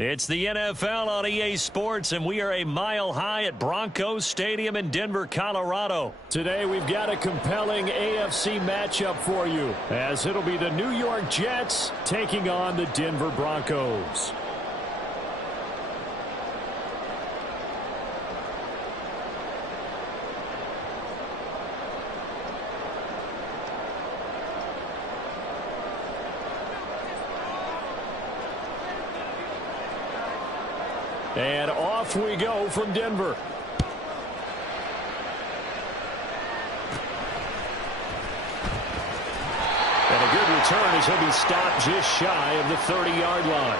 It's the NFL on EA Sports, and we are a mile high at Broncos Stadium in Denver, Colorado. Today we've got a compelling AFC matchup for you, as it'll be the New York Jets taking on the Denver Broncos. And off we go from Denver. And a good return as he'll be stopped just shy of the 30-yard line.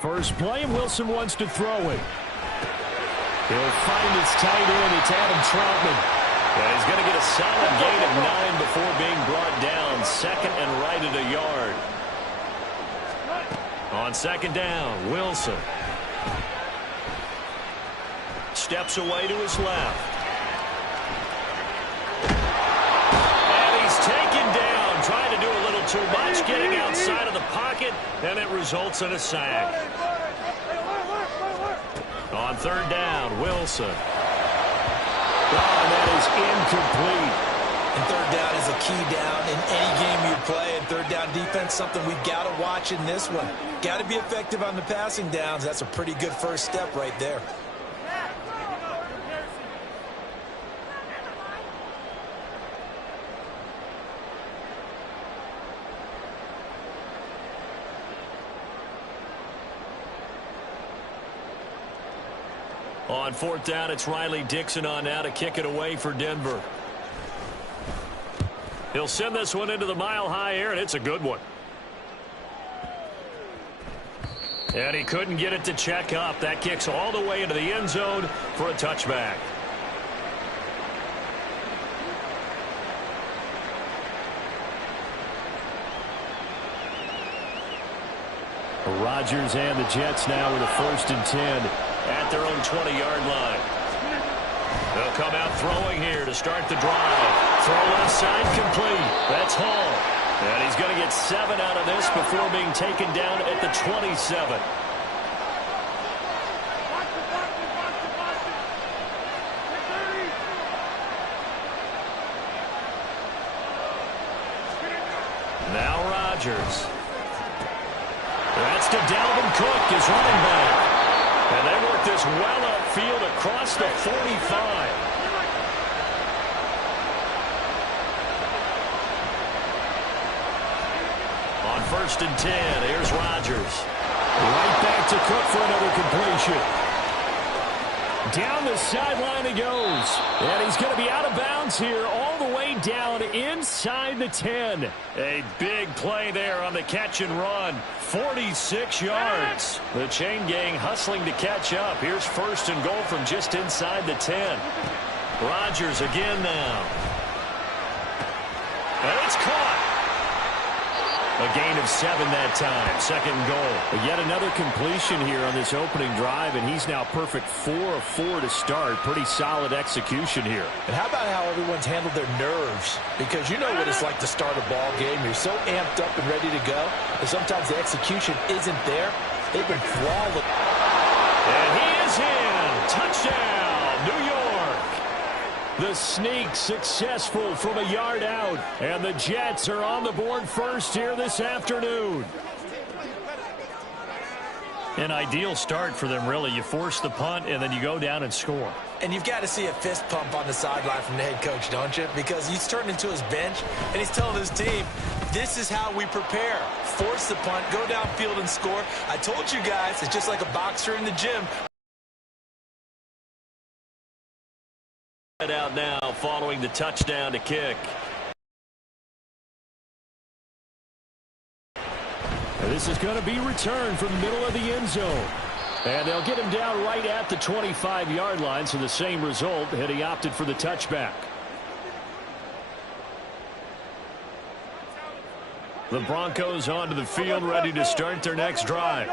First play, Wilson wants to throw it. He'll find his tight end. It's Adam Troutman. Yeah, he's going to get a solid gain of 9 before being brought down. Second and right at a yard. On second down, Wilson steps away to his left. And he's taken down, trying to do a little too much, getting outside of the pocket, and it results in a sack. On third down, Wilson. Oh, that is incomplete. And third down is a key down in any game you play. And third down defense, something we've got to watch in this one. Got to be effective on the passing downs. That's a pretty good first step right there. On fourth down, it's Riley Dixon on now to kick it away for Denver. He'll send this one into the mile-high air, and it's a good one. And he couldn't get it to check up. That kicks all the way into the end zone for a touchback. Rodgers and the Jets now with a 1st and 10. At their own 20-yard line. They'll come out throwing here to start the drive. Throw left side complete. That's Hall. And he's going to get 7 out of this before being taken down at the 27. Now Rodgers. That's to Dalvin Cook, his running back. And they work this well upfield across the 45. On 1st and 10, here's Rodgers. Right back to Cook for another completion. Down the sideline he goes. And he's going to be out of bounds here all the way down inside the 10. A big play there on the catch and run. 46 yards. The chain gang hustling to catch up. Here's 1st and goal from just inside the 10. Rodgers again now. And it's caught. A gain of 7 that time. 2nd and goal. But yet another completion here on this opening drive, and he's now perfect 4 of 4 to start. Pretty solid execution here. And how about how everyone's handled their nerves? Because you know what it's like to start a ball game. You're so amped up and ready to go, and sometimes the execution isn't there. They've been flawless. And he is in. Touchdown, New York. The sneak successful from a yard out. And the Jets are on the board first here this afternoon. An ideal start for them, really. You force the punt, and then you go down and score. And you've got to see a fist pump on the sideline from the head coach, don't you? Because he's turned into his bench, and he's telling his team, this is how we prepare. Force the punt, go downfield and score. I told you guys, it's just like a boxer in the gym. Out now following the touchdown to kick. This is going to be returned from the middle of the end zone. And they'll get him down right at the 25-yard line, so the same result had he opted for the touchback. The Broncos onto the field, ready to start their next drive.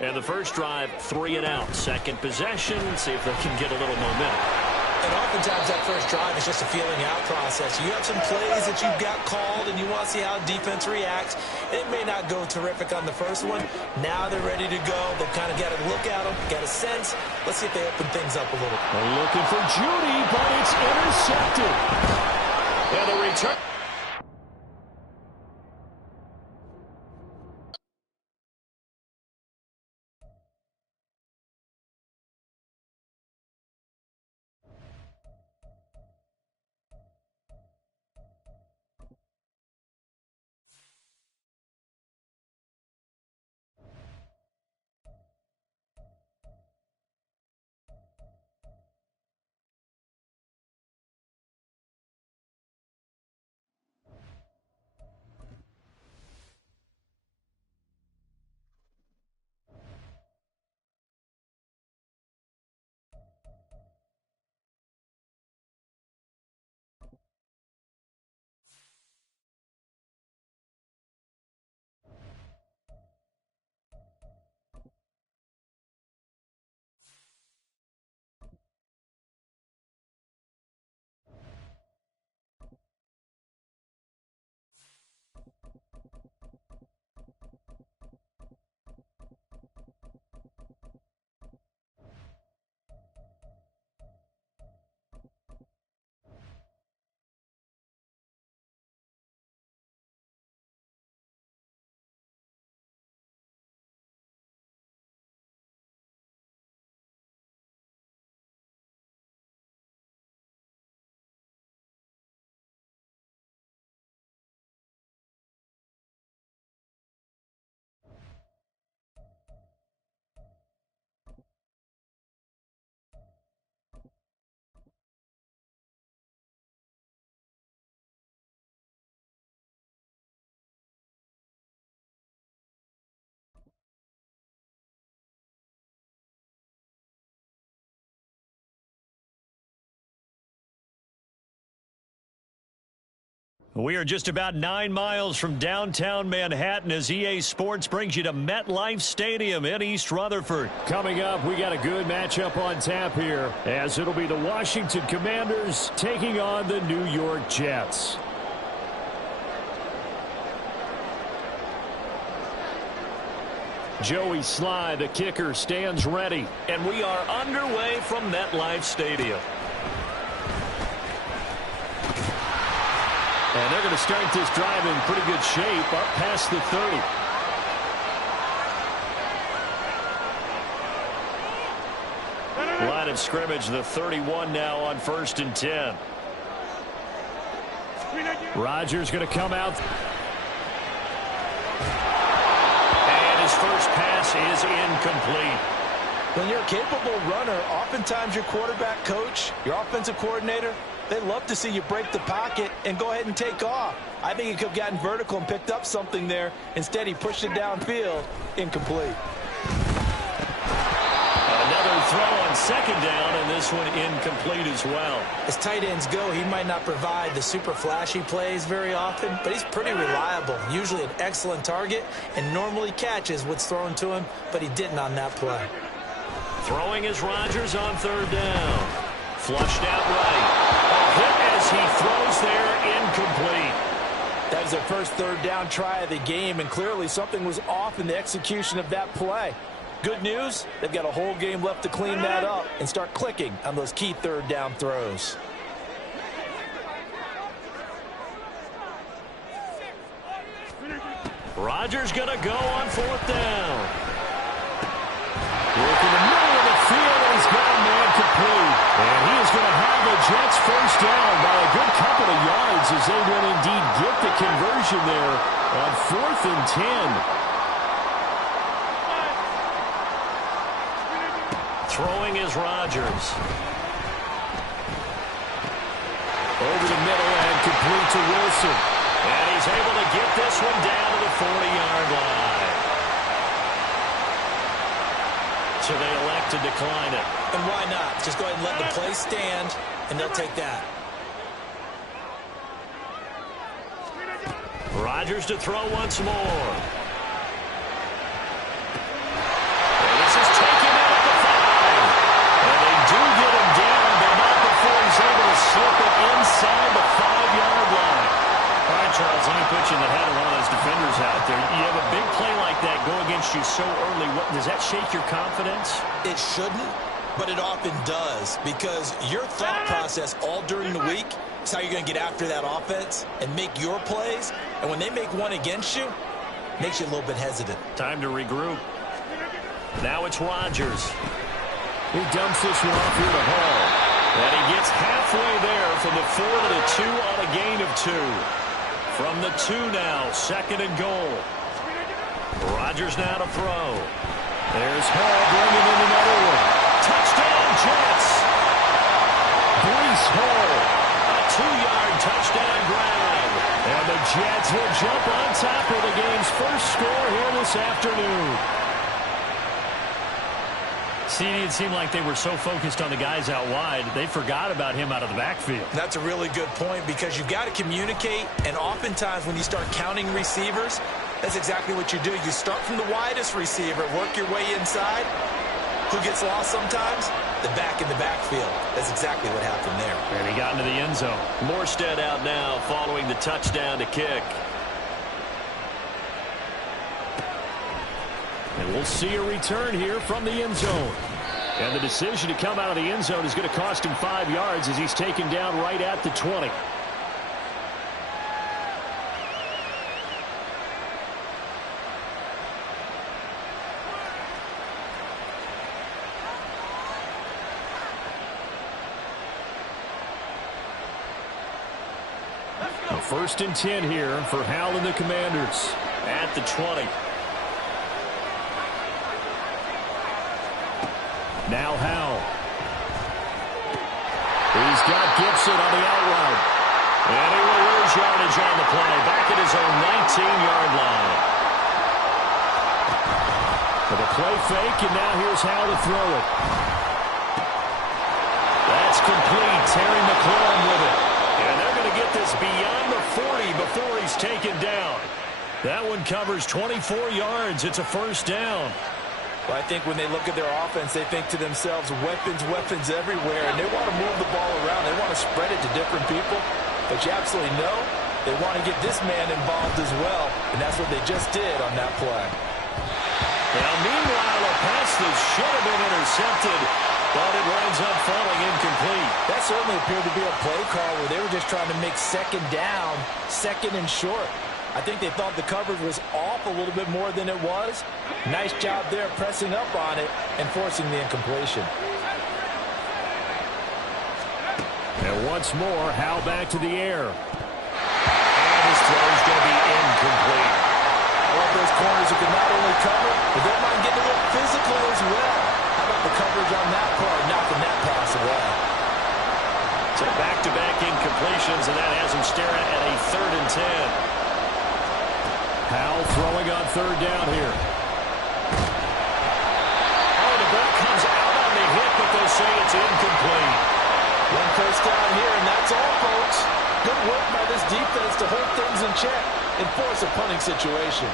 And the first drive, 3 and out. Second possession, see if they can get a little momentum. And oftentimes that first drive is just a feeling out process. You have some plays that you've got called and you want to see how defense reacts. It may not go terrific on the first one. Now they're ready to go. They've kind of got to look at them, got a sense. Let's see if they open things up a little. Looking for Judy, but it's intercepted. And the return. We are just about 9 miles from downtown Manhattan as EA Sports brings you to MetLife Stadium in East Rutherford. Coming up, we got a good matchup on tap here, as it'll be the Washington Commanders taking on the New York Jets. Joey Sly, the kicker, stands ready. And we are underway from MetLife Stadium. And they're going to start this drive in pretty good shape, up past the 30. Line of scrimmage, the 31 now on 1st and 10. Rodgers going to come out. And his first pass is incomplete. When you're a capable runner, oftentimes your quarterback coach, your offensive coordinator, they love to see you break the pocket and go ahead and take off. I think he could have gotten vertical and picked up something there. Instead, he pushed it downfield. Incomplete. Another throw on 2nd down, and this one incomplete as well. As tight ends go, he might not provide the super flashy plays very often, but he's pretty reliable. Usually an excellent target, and normally catches what's thrown to him, but he didn't on that play. Throwing is Rodgers on 3rd down. Flushed out right. A hit as he throws there, incomplete. That was their first 3rd down try of the game, and clearly something was off in the execution of that play. Good news, they've got a whole game left to clean that up and start clicking on those key 3rd down throws. Rodgers going to go on 4th down. Look in the middle of the field, and he's got a man complete. And he is going to have the Jets first down by a good couple of yards as they will indeed get the conversion there on 4th and 10. Throwing is Rodgers. Over the middle and complete to Wilson. And he's able to get this one down to the 40-yard line. So they elect to decline it. And why not? Just go ahead and let the play stand, and they'll take that. Rodgers to throw once more. And this is taken out at the 5. And they do get him down, but not before he's able to slip it inside the 5-yard line. All right, Charles, let me put you in the head of one of those defenders out there. You have a big play like that go against you so early. Does that shake your confidence? It shouldn't, but it often does, because your thought process all during the week is how you're going to get after that offense and make your plays. And when they make one against you, it makes you a little bit hesitant. Time to regroup. Now it's Rodgers. He dumps this one off here to Hall. And he gets halfway there from the 4 to the 2 on a gain of 2. From the 2 now, 2nd and goal. Rodgers now to throw. There's Hall bringing in another one. Touchdown, Jets. Breece Hall. A 2-yard touchdown grab. And the Jets will jump on top of the game's first score here this afternoon. See, it seemed like they were so focused on the guys out wide, they forgot about him out of the backfield. That's a really good point, because you've got to communicate, and oftentimes when you start counting receivers, that's exactly what you do. You start from the widest receiver, work your way inside. Who gets lost sometimes? The back in the backfield. That's exactly what happened there. And he got into the end zone. Morstead out now following the touchdown to kick. And we'll see a return here from the end zone. And the decision to come out of the end zone is going to cost him 5 yards as he's taken down right at the 20. First and 10 here for Hal and the Commanders. At the 20. Now Hal. He's got Gibson on the out route. And he will lose yardage on the play. Back at his own 19-yard line. For the play fake, and now here's Hal to throw it. That's complete. Terry McLaurin with it. And they're going to get this beyond the 40 before he's taken down. That one covers 24 yards. It's a first down. Well, I think when they look at their offense, they think to themselves, weapons, weapons everywhere, and they want to move the ball around. They want to spread it to different people. But you absolutely know they want to get this man involved as well, and that's what they just did on that play. Now, meanwhile, a pass that should have been intercepted, but it winds up falling incomplete. That certainly appeared to be a play call where they were just trying to make second down, second and short. I think they thought the coverage was off a little bit more than it was. Nice job there pressing up on it and forcing the incompletion. And once more, Hal back to the air. And his throw is going to be incomplete. I love those corners who can not only cover, but don't mind getting a little physical as well. How about the coverage on that part, knocking that pass away? So back-to-back incompletions, and that has him staring at a 3rd and 10. Hal throwing on 3rd down here. Oh, the ball comes out on the hit, but they say it's incomplete. One first down here, and that's all, folks. Good work by this defense to hold things in check and force a punting situation.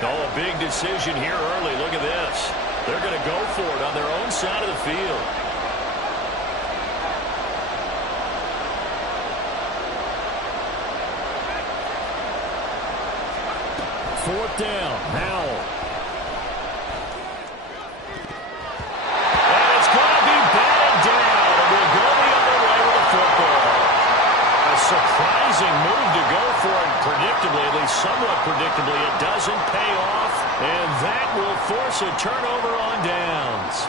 Oh, a big decision here early. Look at this. They're going to go for it on their own side of the field. fourth down. Howell. And it's going to be batted down. And we'll go the other way with the football. A surprising move to go for it predictably, at least somewhat predictably. It doesn't pay off, and that will force a turnover on downs.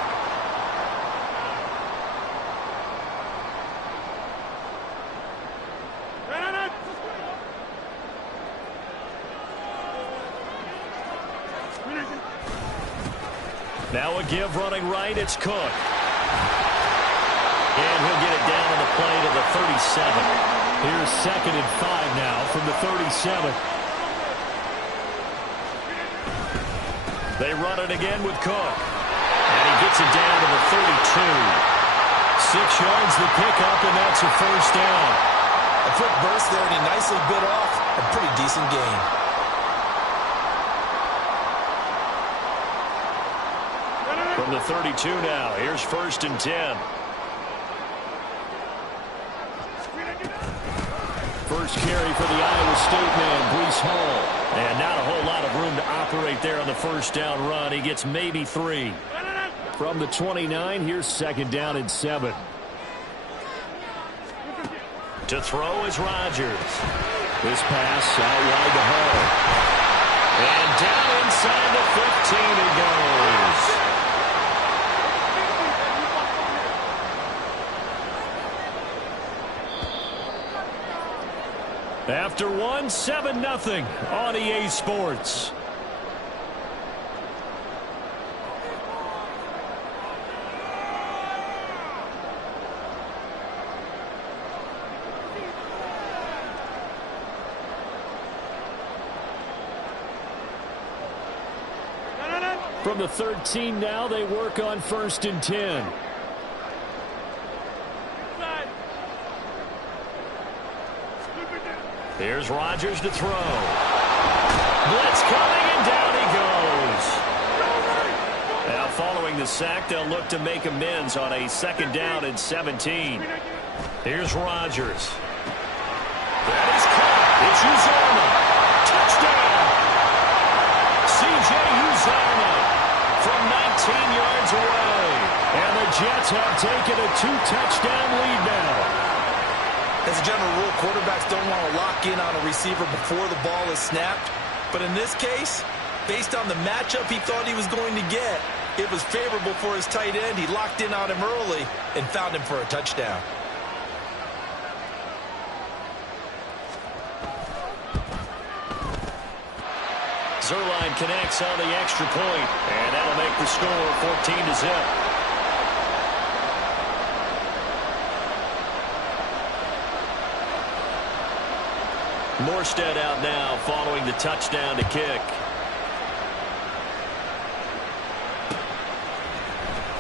Now a give running right, it's Cook. And he'll get it down on the play to the 37. Here's 2nd and 5 now from the 37. They run it again with Cook. And he gets it down to the 32. 6 yards the pickup, and that's a first down. A quick burst there, and he nicely bit off a pretty decent gain. From the 32 now, here's 1st and 10. First carry for the Iowa State man, Breece Hall. And not a whole lot of room to operate there on the first down run. He gets maybe 3. From the 29, here's 2nd down and 7. To throw is Rodgers. This pass out wide to Hall. And down inside the 15 it goes. After 7-0 on EA Sports. From the 13 now, they work on 1st and 10. Here's Rodgers to throw. Blitz coming, and down he goes. Now following the sack, they'll look to make amends on a 2nd down and 17. Here's Rodgers. That is caught. It's Uzomah. Touchdown. C.J. Uzomah from 19 yards away. And the Jets have taken a 2-touchdown lead now. As a general rule, quarterbacks don't want to lock in on a receiver before the ball is snapped. But in this case, based on the matchup he thought he was going to get, it was favorable for his tight end. He locked in on him early and found him for a touchdown. Zerline connects on the extra point, and that'll make the score 14-0. Morstead out now following the touchdown to kick.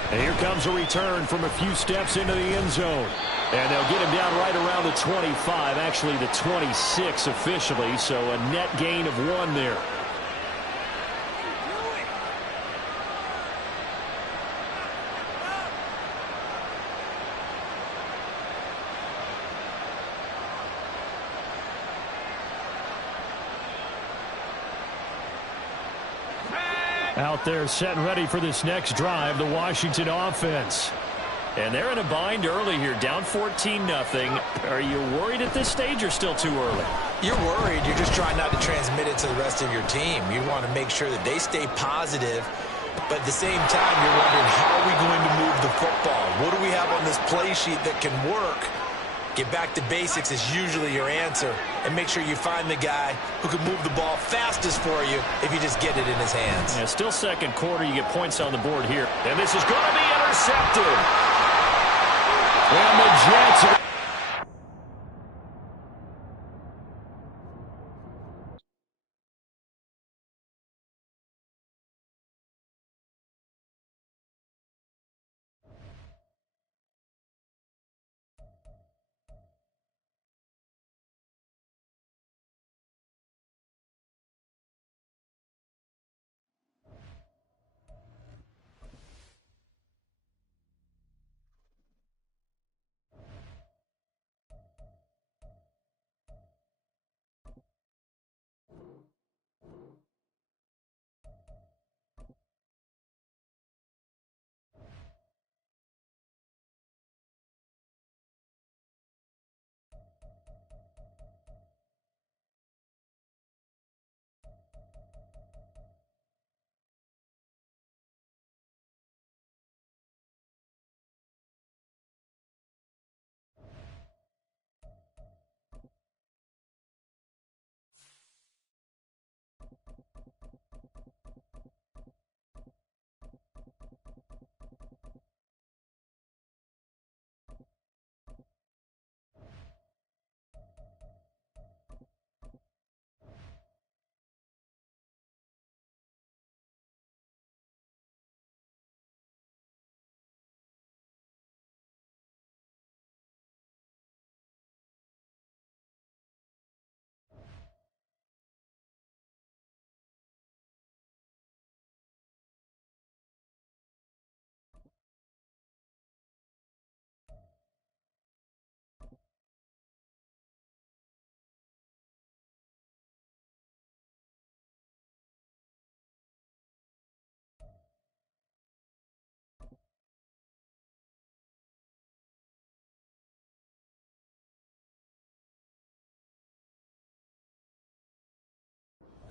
And here comes a return from a few steps into the end zone. And they'll get him down right around the 25, actually the 26 officially, so a net gain of 1 there. Out there setting ready for this next drive, the Washington offense. And they're in a bind early here, down 14-0. Are you worried at this stage or still too early? You're worried. You're just trying not to transmit it to the rest of your team. You want to make sure that they stay positive, but at the same time, you're wondering, how are we going to move the football? What do we have on this play sheet that can work? Get back to basics is usually your answer, and make sure you find the guy who can move the ball fastest for you if you just get it in his hands. Yeah, still second quarter, you get points on the board here. And this is going to be intercepted. And the Jets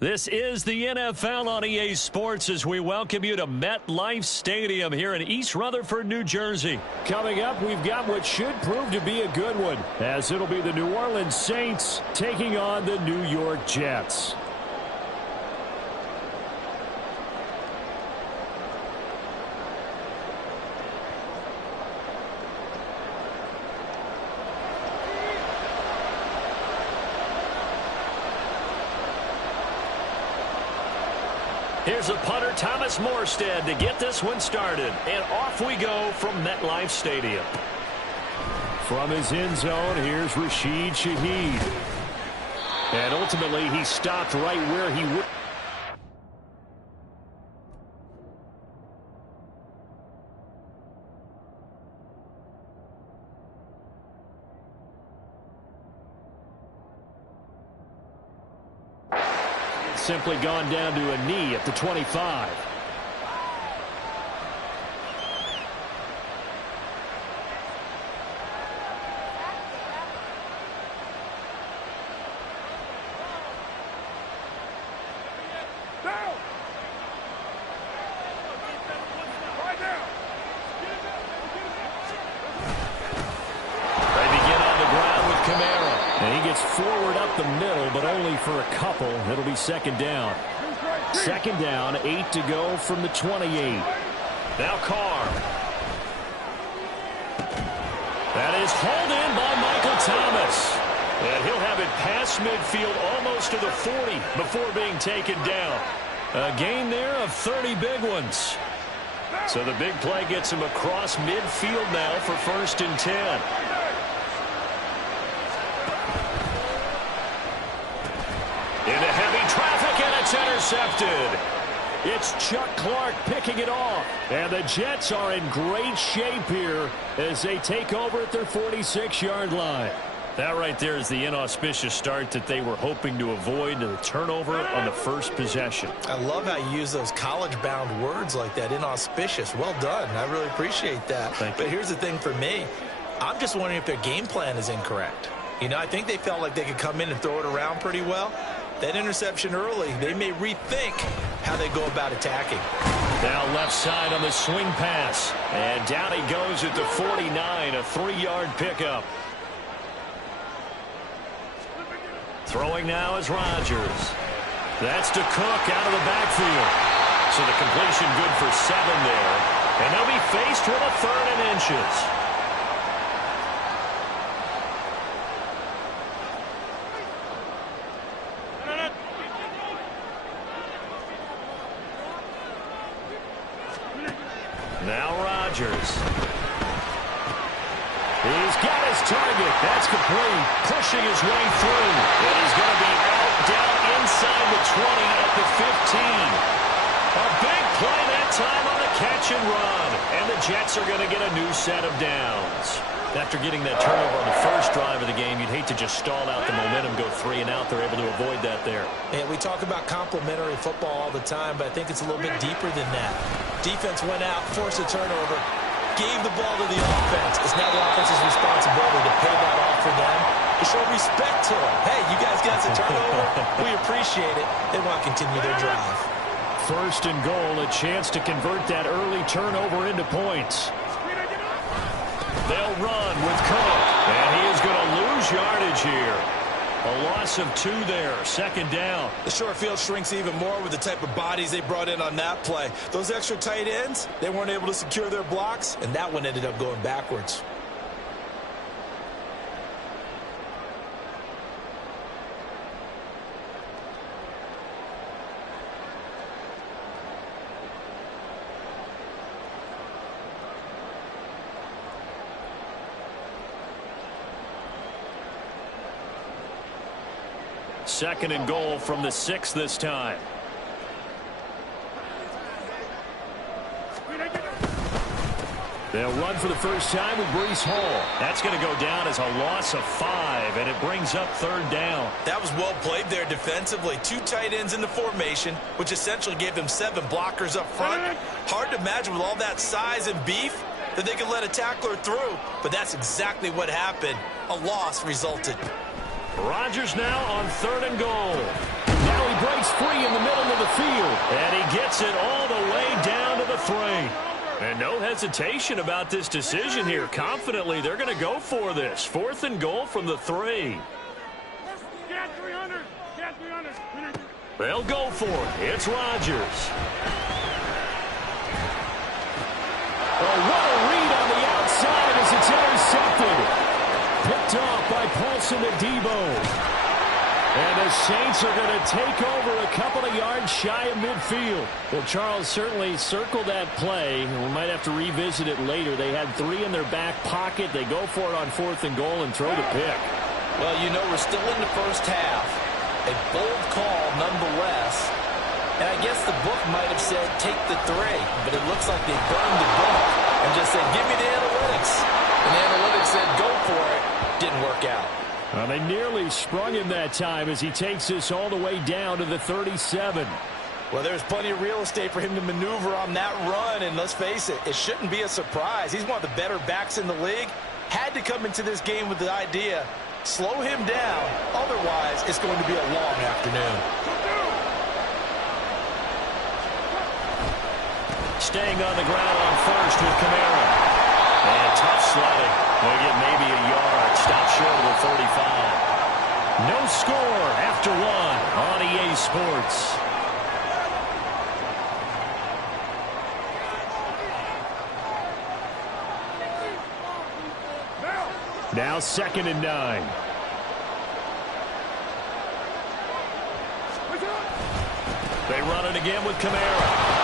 This is the NFL on EA Sports as we welcome you to MetLife Stadium here in East Rutherford, New Jersey. Coming up, we've got what should prove to be a good one, as it'll be the New Orleans Saints taking on the New York Jets. Here's a punter, Thomas Morstead, to get this one started. And off we go from MetLife Stadium. From his end zone, here's Rashid Shaheed. And ultimately, he stopped right where he would. Simply gone down to a knee at the 25. Forward up the middle, but only for a couple. It'll be second down. Second down, 8 to go from the 28. Now Carr. That is hauled in by Michael Thomas. And he'll have it past midfield almost to the 40 before being taken down. A gain there of 30 big ones. So the big play gets him across midfield now for 1st and 10. Into heavy traffic, and it's intercepted. It's Chuck Clark picking it off. And the Jets are in great shape here as they take over at their 46-yard line. That right there is the inauspicious start that they were hoping to avoid, the turnover on the first possession. I love how you use those college-bound words like that, inauspicious. Well done. I really appreciate that. But here's the thing for me. I'm just wondering if their game plan is incorrect. You know, I think they felt like they could come in and throw it around pretty well. That interception early, they may rethink how they go about attacking. Now left side on the swing pass. And down he goes at the 49, a 3-yard pickup. Throwing now is Rodgers. That's to Cook out of the backfield. So the completion good for 7 there. And they'll be faced with a 3rd and inches. Now Rodgers. He's got his target. That's complete. Pushing his way through. And he's going to be out down inside the 20 at the 15. A big play that time on the catch and run. And the Jets are going to get a new set of downs. After getting that turnover on the first drive of the game, you'd hate to just stall out the momentum, go 3 and out. They're able to avoid that there. And we talk about complementary football all the time, but I think it's a little bit deeper than that. Defense went out, forced a turnover, gave the ball to the offense. It's now the offense's responsibility to pay that off for them, to show respect to them. Hey, you guys got a turnover. We appreciate it. They want to continue their drive. 1st and goal, a chance to convert that early turnover into points. They'll run with Cook, and he is going to lose yardage here. A loss of 2 there, 2nd down. The short field shrinks even more with the type of bodies they brought in on that play. Those extra tight ends, they weren't able to secure their blocks, and that one ended up going backwards. Second and goal from the 6 this time. They'll run for the first time with Breece Hall. That's going to go down as a loss of 5, and it brings up 3rd down. That was well played there defensively. 2 tight ends in the formation, which essentially gave them 7 blockers up front. Hard to imagine with all that size and beef that they could let a tackler through, but that's exactly what happened. A loss resulted. Rodgers now on 3rd and goal. Now he breaks free in the middle of the field. And he gets it all the way down to the 3. And no hesitation about this decision here. Confidently, they're going to go for this. 4th and goal from the 3. They'll go for it. It's Rodgers. Oh, what a read on the outside as it's intercepted. Picked off by Paulson Adebo. And the Saints are going to take over a couple of yards shy of midfield. Well, Charles, certainly circle that play. We might have to revisit it later. They had 3 in their back pocket. They go for it on 4th and goal and throw the pick. Well, you know, we're still in the first half. A bold call nonetheless. And I guess the book might have said take the 3. But it looks like they burned the book and just said give me the analytics. And the analytics said go for it. Didn't work out. Well, they nearly sprung him that time as he takes this all the way down to the 37. Well, there's plenty of real estate for him to maneuver on that run, and let's face it, it shouldn't be a surprise. He's one of the better backs in the league. Had to come into this game with the idea, slow him down, otherwise it's going to be a long afternoon. Staying on the ground on first with Kamara. And tough sledding. They'll get maybe a yard. Stop short of the 35. No score after 1 on EA Sports. Now 2nd and 9. They run it again with Kamara.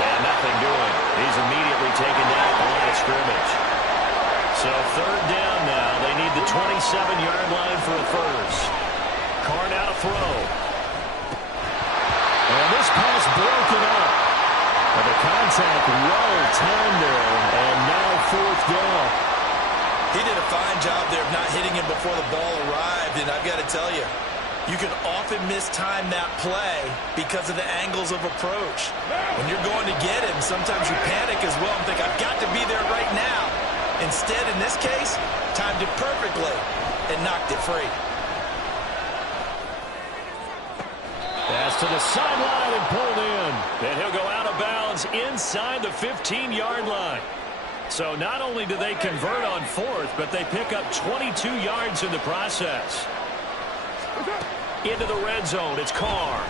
And nothing doing. He's immediately taken down at the line of scrimmage. So 3rd down now. They need the 27-yard line for a first. Carr now to throw. And this pass broken up. And the contact well timed there. And now 4th down. He did a fine job there of not hitting him before the ball arrived, and I've got to tell you, you can often mistime that play because of the angles of approach. When you're going to get him, sometimes you panic as well and think, I've got to be there right now. Instead, in this case, timed it perfectly and knocked it free. Pass to the sideline and pulled in. And he'll go out of bounds inside the 15-yard line. So not only do they convert on 4th, but they pick up 22 yards in the process. Into the red zone, it's Carr.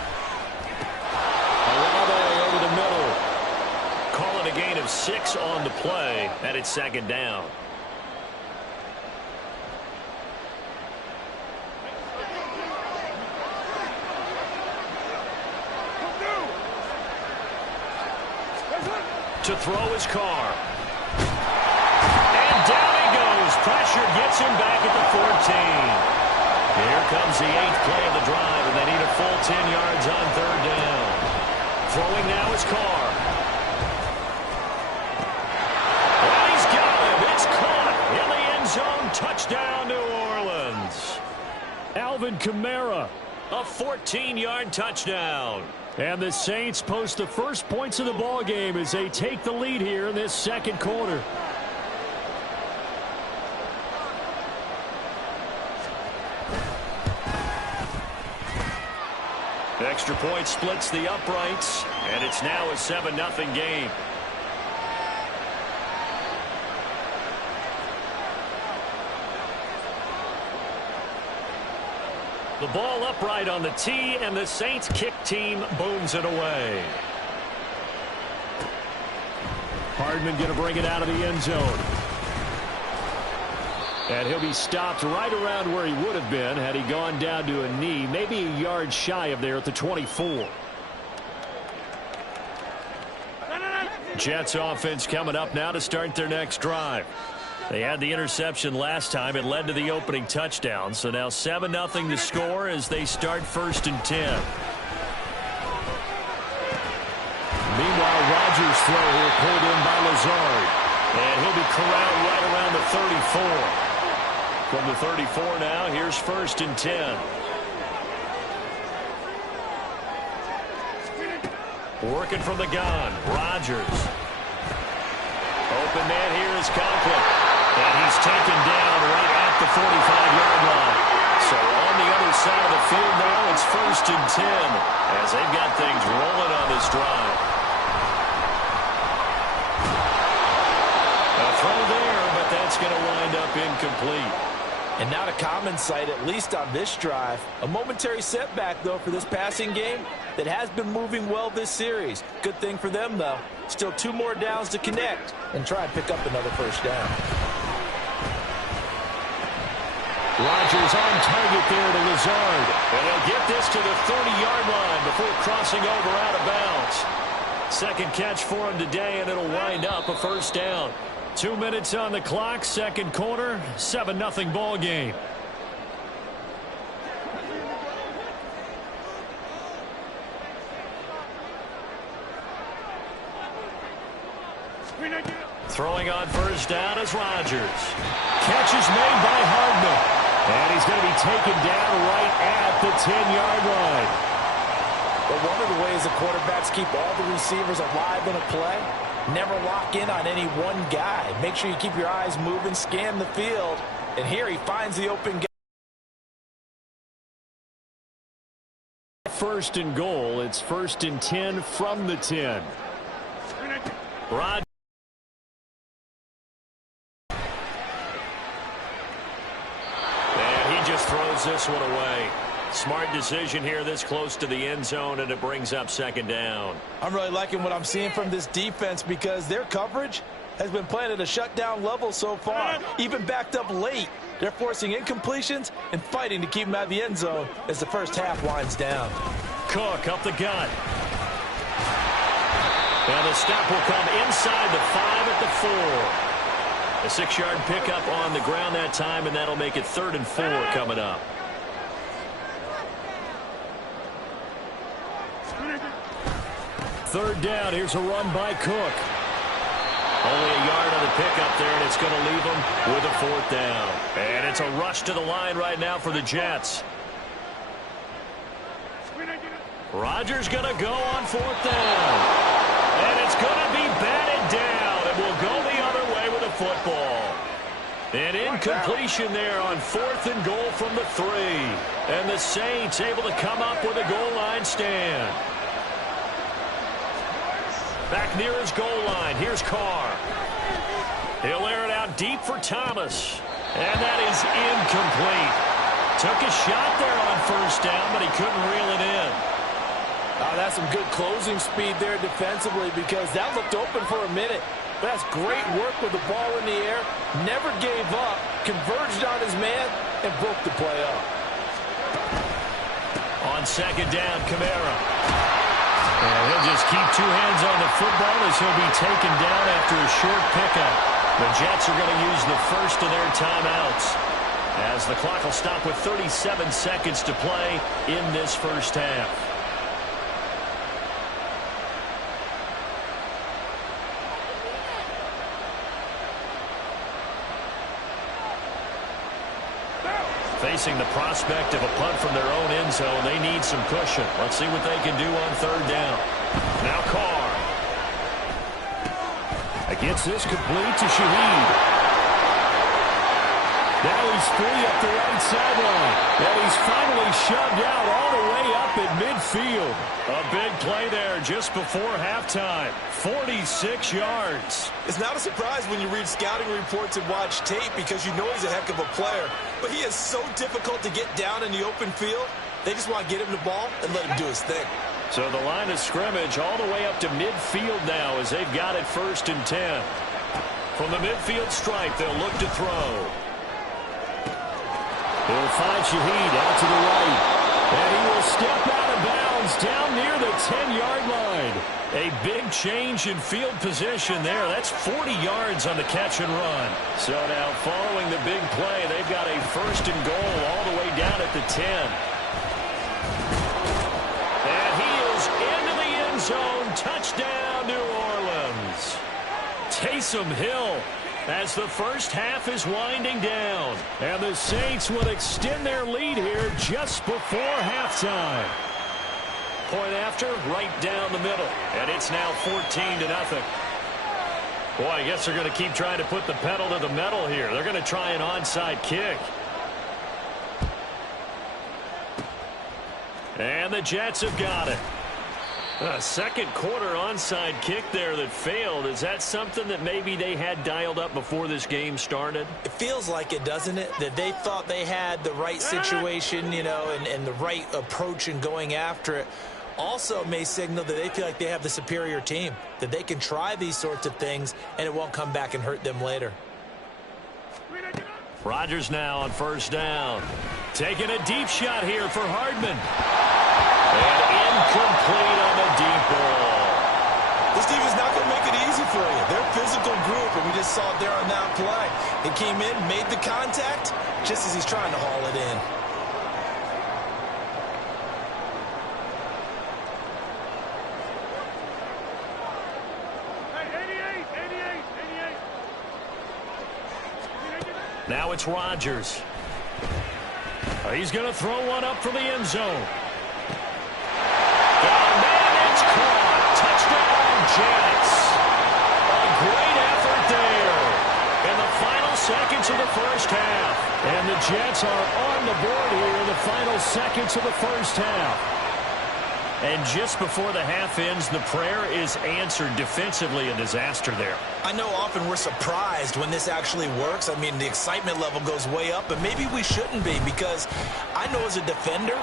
Olave over the middle. Calling a gain of 6 on the play, and it's 2nd down. To throw is Carr. And down he goes. Pressure gets him back at the 14. Here comes the 8th play of the drive, and they need a full 10 yards on 3rd down. Throwing now is Carr. And he's got him. It's caught in the end zone. Touchdown, New Orleans. Alvin Kamara. A 14-yard touchdown. And the Saints post the first points of the ball game as they take the lead here in this 2nd quarter. Extra point splits the uprights, and it's now a 7-0 game. The ball upright on the tee, and the Saints kick team booms it away. Hardman going to bring it out of the end zone. And he'll be stopped right around where he would have been had he gone down to a knee, maybe a yard shy of there at the 24. Jets offense coming up now to start their next drive. They had the interception last time. It led to the opening touchdown. So now 7-0 to score as they start 1st and 10. Meanwhile, Rodgers' throw here pulled in by Lazard. And he'll be corralled right around the 34. From the 34 now, here's 1st and 10. Working from the gun, Rodgers. Open man here is Conklin. And he's taken down right at the 45-yard line. So on the other side of the field now. It's 1st and 10 as they've got things rolling on this drive. A throw there, but that's going to wind up incomplete. And not a common sight, at least on this drive. A momentary setback, though, for this passing game that has been moving well this series. Good thing for them, though. Still 2 more downs to connect and try and pick up another first down. Rodgers on target there to Lazard. And he'll get this to the 30-yard line before crossing over out of bounds. Second catch for him today, and it'll wind up a first down. 2 minutes on the clock, second quarter, 7-0 ball game. Throwing on first down is Rodgers. Catch is made by Hardman. And he's going to be taken down right at the 10-yard line. But one of the ways the quarterbacks keep all the receivers alive in a play, never lock in on any one guy. Make sure you keep your eyes moving, scan the field. And here he finds the open guy. First and goal. It's 1st and 10 from the 10. Rodgers. And he just throws this one away. Smart decision here this close to the end zone, and it brings up second down. I'm really liking what I'm seeing from this defense because their coverage has been playing at a shutdown level so far. Even backed up late, they're forcing incompletions and fighting to keep them out of the end zone as the first half winds down. Cook up the gut. And the stop will come inside the 5 at the 4. A 6-yard pickup on the ground that time, and that'll make it 3rd and 4 coming up. Third down. Here's a run by Cook. Only a yard on the pickup there, and it's going to leave them with a 4th down. And it's a rush to the line right now for the Jets. Rodgers going to go on 4th down. And it's going to be batted down. It will go the other way with a football. An incompletion there on 4th and goal from the 3. And the Saints able to come up with a goal line stand. Back near his goal line. Here's Carr. He'll air it out deep for Thomas. And that is incomplete. Took a shot there on first down, but he couldn't reel it in. Oh, that's some good closing speed there defensively because that looked open for a minute. But that's great work with the ball in the air. Never gave up. Converged on his man and broke the play up. On second down, Kamara. And he'll just keep 2 hands on the football as he'll be taken down after a short pickup. The Jets are going to use the first of their timeouts as the clock will stop with 37 seconds to play in this first half. Facing the prospect of a punt from their own end zone, they need some cushion. Let's see what they can do on third down. Now Carr. Gets this complete to Shaheed. Now he's free up the right sideline. And he's finally shoved out all the way up at midfield. A big play there just before halftime. 46 yards. It's not a surprise when you read scouting reports and watch tape because you know he's a heck of a player. But he is so difficult to get down in the open field. They just want to get him the ball and let him do his thing. So the line of scrimmage all the way up to midfield now as they've got it 1st and 10. From the midfield stripe, they'll look to throw. He'll find Shaheed out to the right. And he will step out of bounds down near the 10-yard line. A big change in field position there. That's 40 yards on the catch and run. So now following the big play, they've got a 1st and goal all the way down at the 10. And he is into the end zone. Touchdown, New Orleans. Taysom Hill as the first half is winding down. And the Saints will extend their lead here just before halftime. Point after, right down the middle. And it's now 14-0. Boy, I guess they're going to keep trying to put the pedal to the metal here. They're going to try an onside kick. And the Jets have got it. A second quarter onside kick there that failed. Is that something that maybe they had dialed up before this game started? It feels like it, doesn't it? That they thought they had the right situation, you know, and the right approach in going after it. Also may signal that they feel like they have the superior team, that they can try these sorts of things and it won't come back and hurt them later. Rodgers now on first down. Taking a deep shot here for Hardman. And incomplete on the deep ball. This defense is not going to make it easy for you. They're a physical group, and we just saw it there on that play. It came in, made the contact, just as he's trying to haul it in. Now it's Rodgers. He's going to throw one up for the end zone. It's caught. Touchdown, Jets. A great effort there in the final seconds of the first half. And the Jets are on the board here in the final seconds of the first half. And just before the half ends, the prayer is answered. Defensively, a disaster there. I know often we're surprised when this actually works. I mean, the excitement level goes way up, but maybe we shouldn't be, because I know as a defender,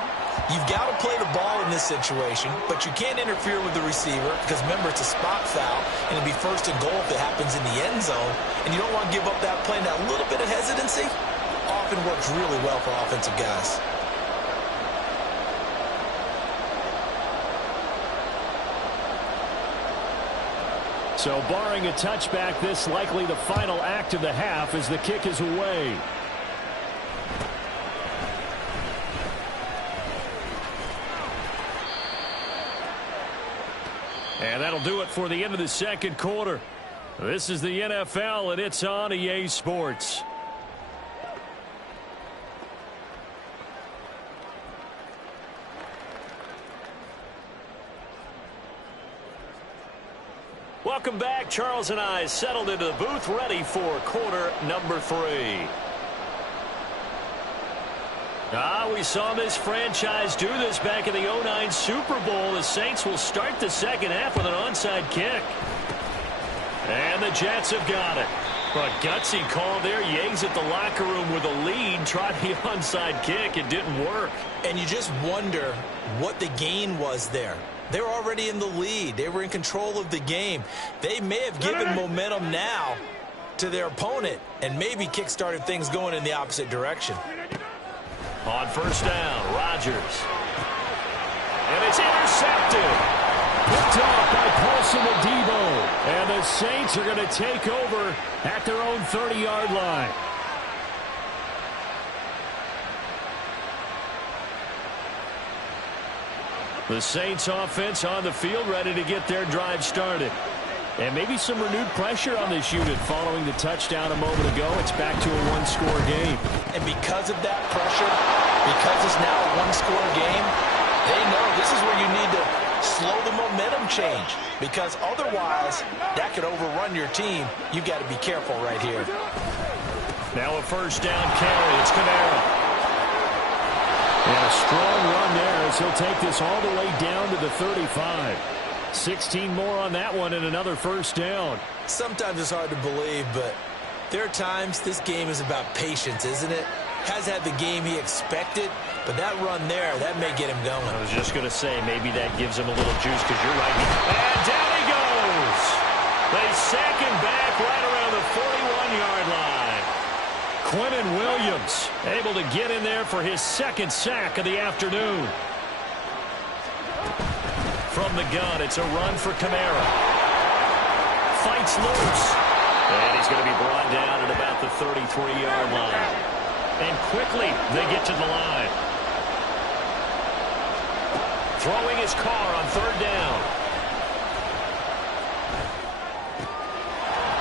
you've got to play the ball in this situation, but you can't interfere with the receiver because, remember, it's a spot foul, and it'll be first and goal if it happens in the end zone, and you don't want to give up that play. Now, a little bit of hesitancy often works really well for offensive guys. So barring a touchback, this likely the final act of the half as the kick is away. And that'll do it for the end of the second quarter. This is the NFL, and it's on EA Sports. Welcome back. Charles and I settled into the booth, ready for quarter number 3. We saw this franchise do this back in the 2009 Super Bowl. The Saints will start the second half with an onside kick. And the Jets have got it. A gutsy call there. Yates at the locker room with a lead. Tried the onside kick. It didn't work. And you just wonder what the gain was there. They were already in the lead. They were in control of the game. They may have given momentum now to their opponent and maybe kick-started things going in the opposite direction. On first down, Rodgers. And it's intercepted. Picked off by Paulson Adebo. And the Saints are going to take over at their own 30-yard line. The Saints offense on the field, ready to get their drive started. And maybe some renewed pressure on this unit following the touchdown a moment ago. It's back to a one-score game. And because of that pressure, because it's now a one-score game, they know this is where you need to slow the momentum change. Because otherwise, that could overrun your team. You've got to be careful right here. Now a first down carry. It's Kamara. And a strong run there as he'll take this all the way down to the 35. 16 more on that one and another first down. Sometimes it's hard to believe, but there are times this game is about patience, isn't it? Has had the game he expected, but that run there, that may get him going. I was just going to say, maybe that gives him a little juice because you're right. And down he goes. They sack him back right around the 41-yard line. Quentin Williams able to get in there for his second sack of the afternoon. From the gun, it's a run for Kamara. Fights loose. And he's going to be brought down at about the 33-yard line. And quickly, they get to the line. Throwing his car on third down.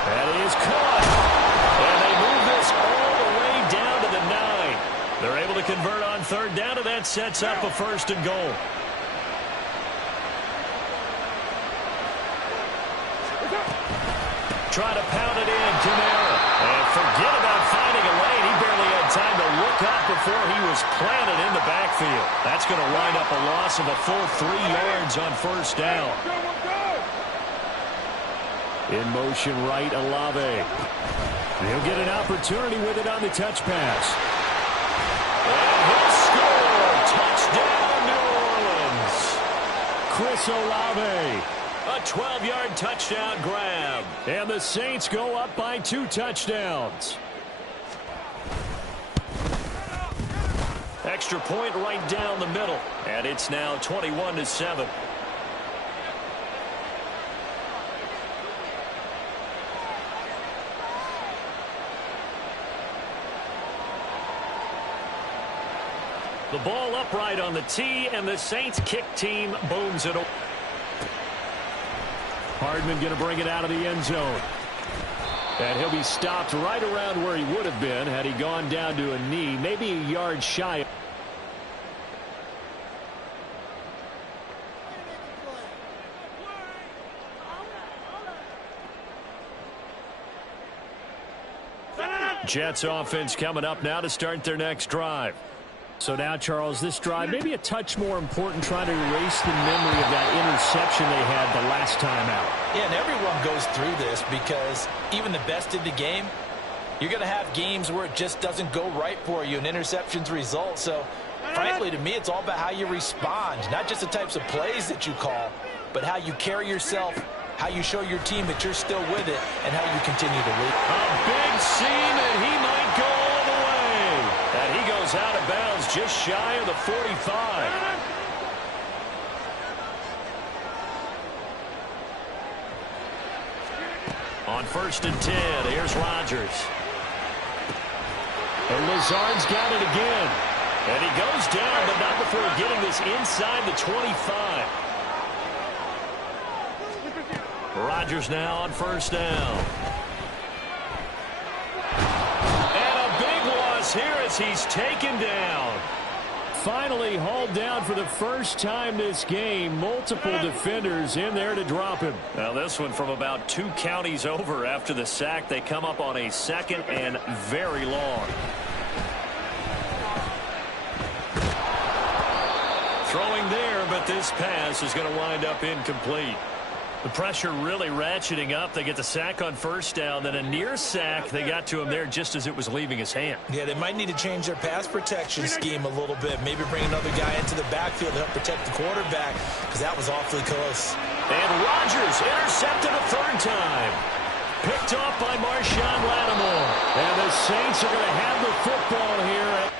That is caught. And they move this all the way down to the 9. They're able to convert on third down, and that sets up a first and goal. Try to pound it in, Kamara. And forget about finding a lane. He barely had time to look up before he was planted in the backfield. That's going to wind up a loss of a full 3 yards on first down. In motion right, Olave. He'll get an opportunity with it on the touch pass. And he'll score. Touchdown, New Orleans. Chris Olave. A 12-yard touchdown grab. And the Saints go up by 2 touchdowns. Extra point right down the middle. And it's now 21-7. The ball upright on the tee, and the Saints kick team booms it away. Hardman going to bring it out of the end zone. And he'll be stopped right around where he would have been had he gone down to a knee, maybe a yard shy. Jets offense coming up now to start their next drive. So now, Charles, this drive maybe a touch more important, trying to erase the memory of that interception they had the last time out. Yeah, and everyone goes through this because even the best in the game, you're going to have games where it just doesn't go right for you and interceptions result. So, frankly, to me, it's all about how you respond, not just the types of plays that you call, but how you carry yourself, how you show your team that you're still with it, and how you continue to lead. A big seam, and he might go all the way. And he goes out of bounds just shy of the 45. On 1st and 10, here's Rodgers. And Lazard's got it again. And he goes down, but not before getting this inside the 25. Rodgers now on 1st down. And a big loss here as he's taken down. Finally hauled down for the first time this game. Multiple defenders in there to drop him. Now this one from about 2 counties over after the sack. They come up on a 2nd and very long. Throwing there, but this pass is going to wind up incomplete. The pressure really ratcheting up. They get the sack on 1st down, then a near sack. They got to him there just as it was leaving his hand. Yeah, they might need to change their pass protection scheme a little bit. Maybe bring another guy into the backfield to help protect the quarterback, because that was awfully close. And Rodgers intercepted a 3rd time. Picked off by Marshawn Lattimore. And the Saints are going to have the football here.